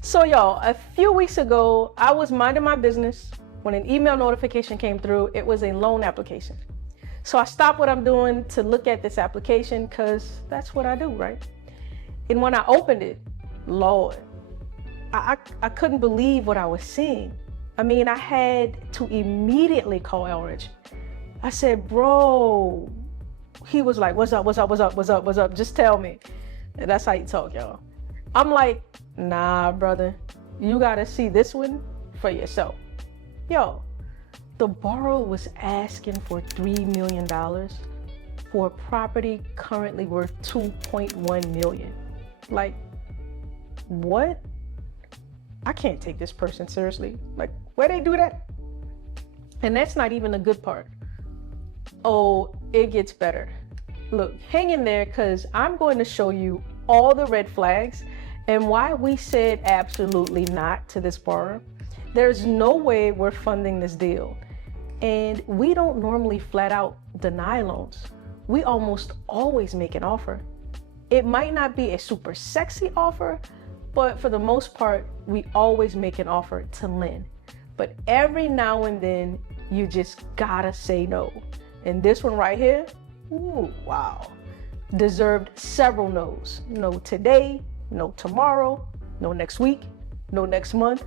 So y'all, a few weeks ago, I was minding my business when an email notification came through. It was a loan application. So I stopped what I'm doing to look at this application because that's what I do, right? And when I opened it, Lord, I couldn't believe what I was seeing. I mean, I had to immediately call Elridge. I said, bro, he was like, what's up? Just tell me. And that's how you talk, y'all. I'm like, nah, brother, you gotta see this one for yourself. Yo, the borrower was asking for $3 million for a property currently worth $2.1 million. Like, what? I can't take this person seriously. Like, where they do that? And that's not even the good part. Oh, it gets better. Look, hang in there because I'm going to show you all the red flags and why we said absolutely not to this borrower. There's no way we're funding this deal. And we don't normally flat out deny loans. We almost always make an offer. It might not be a super sexy offer, but for the most part, we always make an offer to lend. But every now and then, you just gotta say no. And this one right here, ooh, wow, deserved several no's. No today, no tomorrow, no next week, no next month.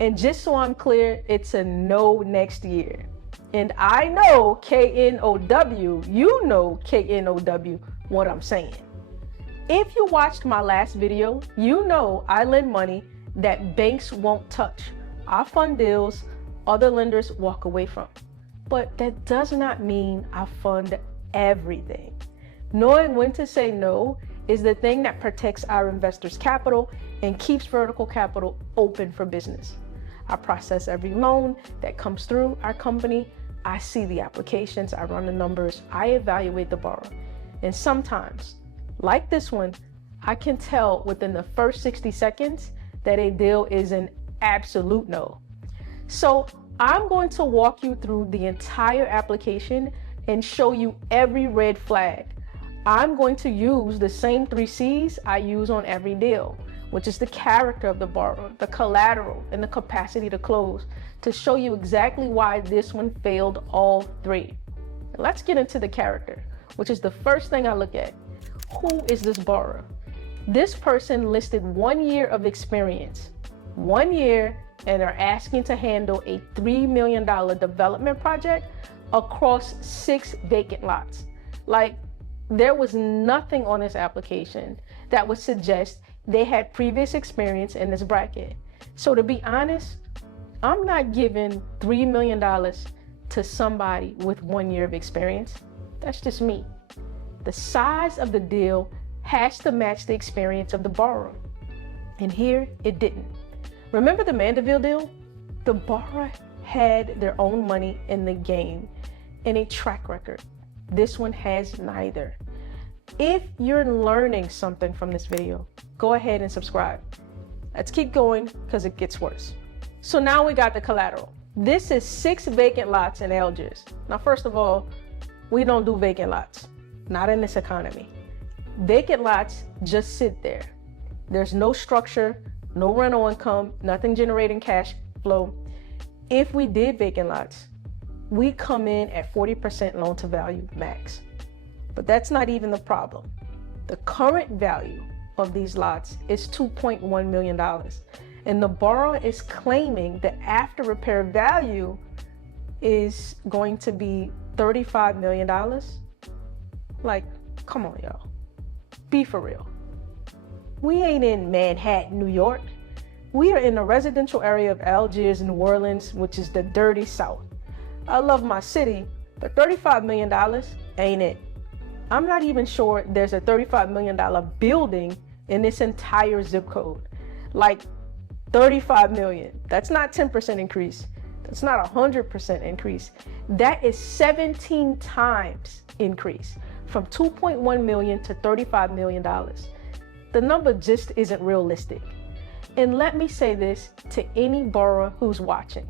And just so I'm clear, it's a no next year. And I know K-N-O-W, you know K-N-O-W, what I'm saying. If you watched my last video, you know I lend money that banks won't touch. I fund deals other lenders walk away from. But that does not mean I fund everything. Knowing when to say no is the thing that protects our investors' capital and keeps vertical capital open for business. I process every loan that comes through our company. I see the applications, I run the numbers, I evaluate the borrower. And sometimes, like this one, I can tell within the first 60 seconds that a deal is an absolute no. So I'm going to walk you through the entire application and show you every red flag. I'm going to use the same 3 C's I use on every deal, which is the character of the borrower, the collateral, and the capacity to close, to show you exactly why this one failed all 3. Let's get into the character, which is the first thing I look at. Who is this borrower? This person listed 1 year of experience, 1 year, and are asking to handle a $3 million development project across 6 vacant lots. Like, there was nothing on this application that would suggest they had previous experience in this bracket. So to be honest, I'm not giving $3 million to somebody with 1 year of experience. That's just me. The size of the deal has to match the experience of the borrower. And here it didn't. Remember the Mandeville deal? The borrower had their own money in the game and a track record. This one has neither. If you're learning something from this video, go ahead and subscribe. Let's keep going because it gets worse. So now we got the collateral. This is 6 vacant lots in Elridge. Now, first of all, we don't do vacant lots, not in this economy. Vacant lots just sit there. There's no structure, no rental income, nothing generating cash flow. If we did vacant lots, we come in at 40% loan to value max. But that's not even the problem. The current value of these lots is $2.1 million. And the borrower is claiming the after repair value is going to be $35 million. Like, come on, y'all. Be for real. We ain't in Manhattan, New York. We are in the residential area of Algiers, New Orleans, which is the dirty South. I love my city, but $35 million ain't it. I'm not even sure there's a $35 million building in this entire zip code. Like, 35 million. That's not 10% increase. That's not 100% increase. That is 17 times increase from 2.1 million to $35 million. The number just isn't realistic. And let me say this to any borrower who's watching.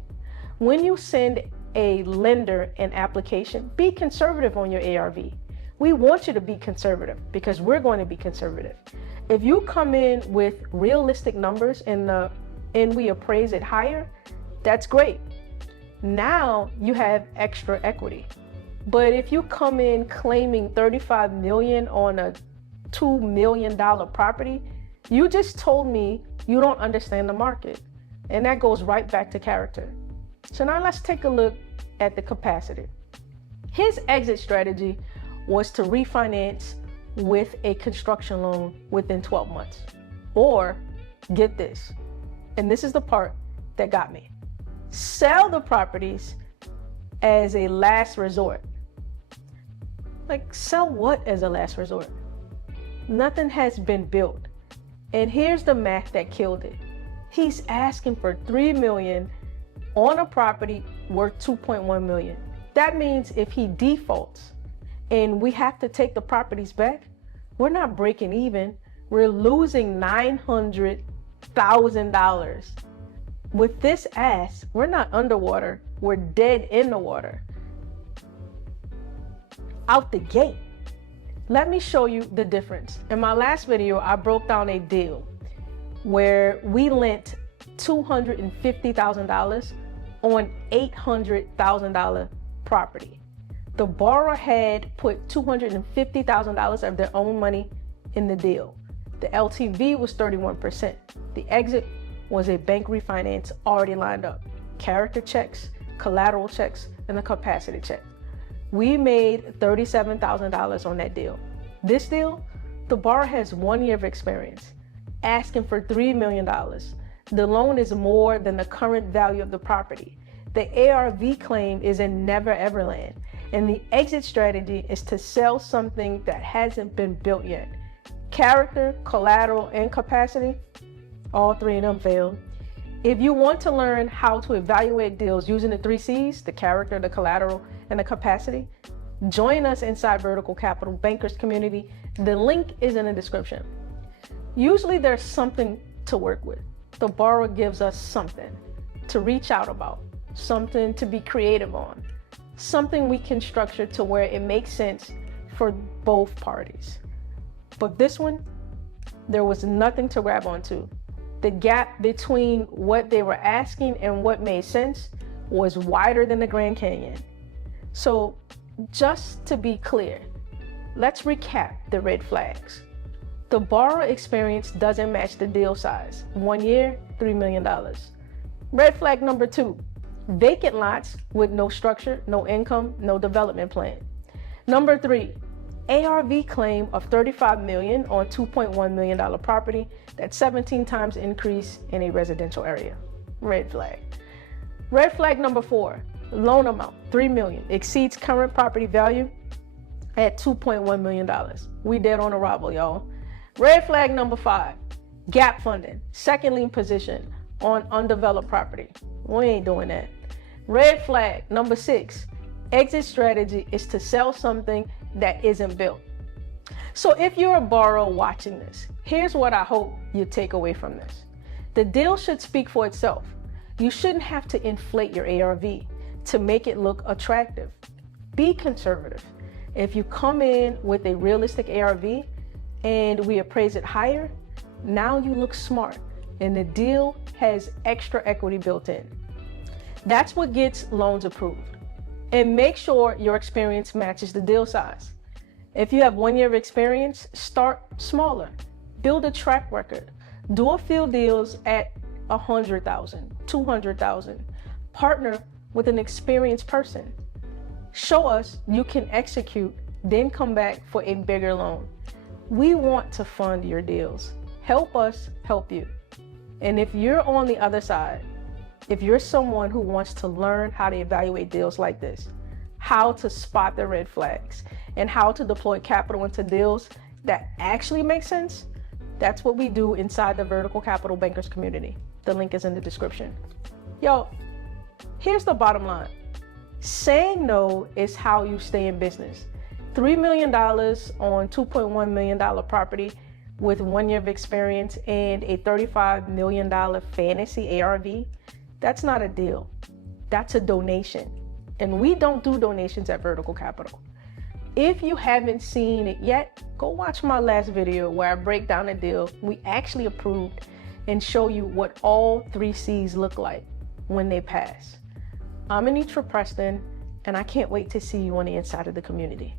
When you send a lender an application, be conservative on your ARV. We want you to be conservative because we're going to be conservative. If you come in with realistic numbers and we appraise it higher, that's great. Now you have extra equity. But if you come in claiming $35 million on a $2 million property, you just told me you don't understand the market. And that goes right back to character. So now let's take a look at the capacity. His exit strategy was to refinance with a construction loan within 12 months. Or, get this, and this is the part that got me, sell the properties as a last resort. Like, sell what as a last resort? Nothing has been built. And here's the math that killed it. He's asking for $3 million on a property worth $2.1 million. That means if he defaults and we have to take the properties back, we're not breaking even. We're losing $900,000. With this ask, we're not underwater. We're dead in the water. Out the gate. Let me show you the difference. In my last video, I broke down a deal where we lent $250,000 on $800,000 property. The borrower had put $250,000 of their own money in the deal. The LTV was 31%. The exit was a bank refinance already lined up. Character checks, collateral checks, and a capacity check. We made $37,000 on that deal. This deal, the borrower has 1 year of experience, asking for $3 million. The loan is more than the current value of the property. The ARV claim is in never ever land. And the exit strategy is to sell something that hasn't been built yet. Character, collateral, and capacity, all three of them failed. If you want to learn how to evaluate deals using the 3 C's, the character, the collateral, and the capacity, join us inside Vertical Capital Bankers community. The link is in the description. Usually there's something to work with. The borrower gives us something to reach out about, something to be creative on, something we can structure to where it makes sense for both parties. But this one, there was nothing to grab onto. The gap between what they were asking and what made sense was wider than the Grand Canyon. So just to be clear, let's recap the red flags. The borrower experience doesn't match the deal size. 1 year, $3 million. Red flag number 2, vacant lots with no structure, no income, no development plan. Number 3, ARV claim of $35 million on $2.1 million property. That's 17 times increase in a residential area. Red flag. Red flag number 4, loan amount, $3 million, exceeds current property value at $2.1 million. We dead on arrival, y'all. Red flag number 5, gap funding, second lien position on undeveloped property. We ain't doing that. Red flag number 6, exit strategy is to sell something that isn't built. So if you're a borrower watching this, here's what I hope you take away from this. The deal should speak for itself. You shouldn't have to inflate your ARV to make it look attractive. Be conservative. If you come in with a realistic ARV and we appraise it higher, now you look smart and the deal has extra equity built in. That's what gets loans approved. And make sure your experience matches the deal size. If you have 1 year of experience, start smaller. Build a track record. Do a few deals at $100,000, $200,000. Partner with an experienced person. Show us you can execute, then come back for a bigger loan. We want to fund your deals. Help us help you. And if you're on the other side, if you're someone who wants to learn how to evaluate deals like this, how to spot the red flags, and how to deploy capital into deals that actually make sense, that's what we do inside the Vertical Capital Bankers community. The link is in the description. Yo, here's the bottom line. Saying no is how you stay in business. $3 million on $2.1 million property with 1 year of experience and a $35 million fantasy ARV, that's not a deal. That's a donation. And we don't do donations at Vertical Capital. If you haven't seen it yet, go watch my last video where I break down the deal we actually approved and show you what all 3 C's look like when they pass. I'm Anitra Preston, and I can't wait to see you on the inside of the community.